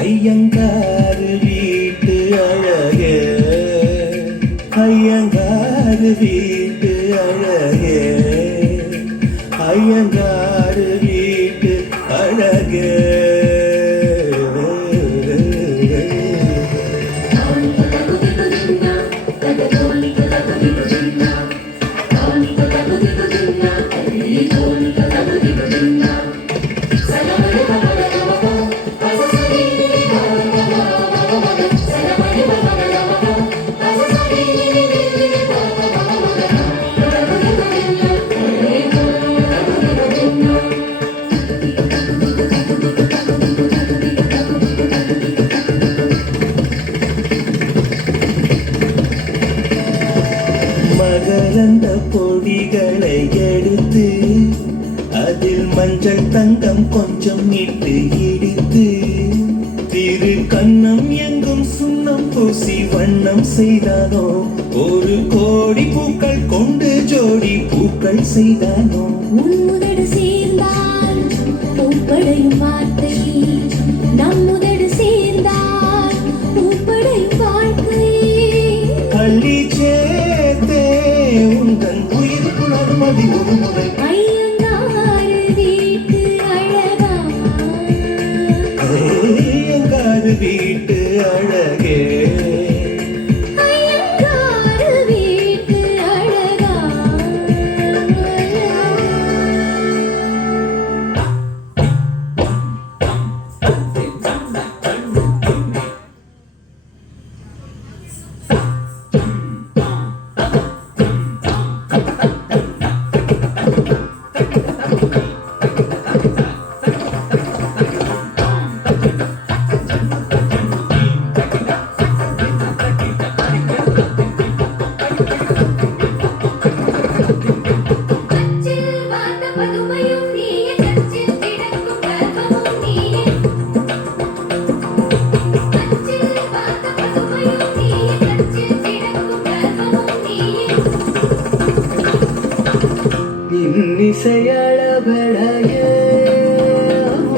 ஐயங்காரு வீட்டு அழகே, ஐயங்காரு வீட்டு அழகே, ஐயங்காரு வீட்டு அழகே. மகரந்த பொடிகளை எடுத்து அதில் மஞ்சள் தங்கம் கொஞ்சம் இட்டு இடித்து திரு கண்ணம் எங்கும் சுண்ணம் பூசி வண்ணம் செய்தானோ, ஒரு கோடி பூக்கள் கொண்டு ஜோடி பூக்கள் செய்தானோ. உன்முதடு சேர்ந்தால் பூப்படையும் வார்த்தை, நம்முதடு சேர்ந்தால் பூப்படையும் வாழ்க்கை. அள்ளி சேர்த்தே உங்கள் உயிருக்குள் அனுமதி ஒரு முறை. ஐயங்காரு வீட்டு அழகா, ஐயங்காரு வீட்டு அழகே, ஐயங்காரு வீட்டு அழகா. இன்னிசையளபடைய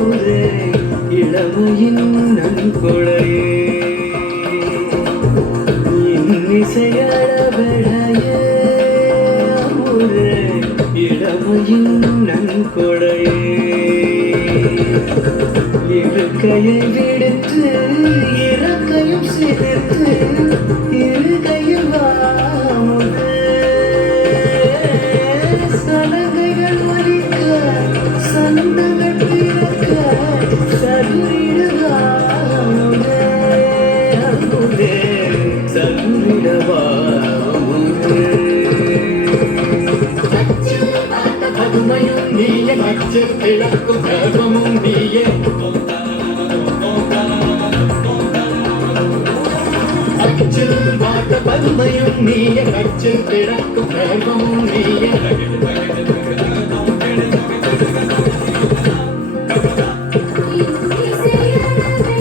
ஊரே இளமையின் நன்கொடையே, இன்னிசையளபடைய ஊரே இளமையின் நன்கொடையே. இருக்கையை விடுத்து இறக்கையும் சேர்த்து இருகையில் வாமுது சலகைகள் ஒலிக்க சந்தங்கள் பிறக்க சதுரிடுவாமுதே அமுதே சதுரிடவாமுதே. பதுமையும் நீயே, கச்சில் கிழக்கும் கர்வமும் நீயே, அச்சில் வாட்ட பதுமையும் நீயே, கச்சில் கிழக்கும் கர்வமும் நீயே. இசையழகே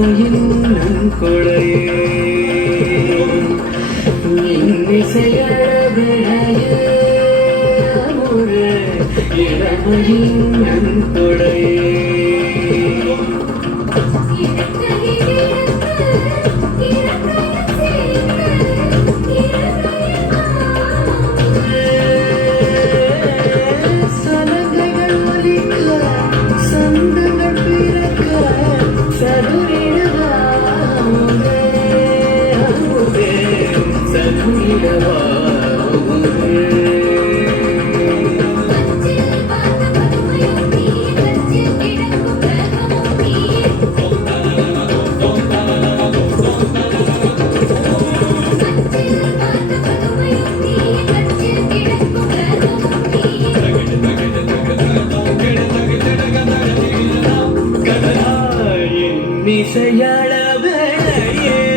இளமையின் நன்கொடையே இன்னிசையளவிடையே ஒரு இளமையின் நன்கொடையே சலங்கைகள் ஒலிக்க சொந்தங்கள் பிறக்க சதுரிடவா சதுரிடவா இசையளவிடையே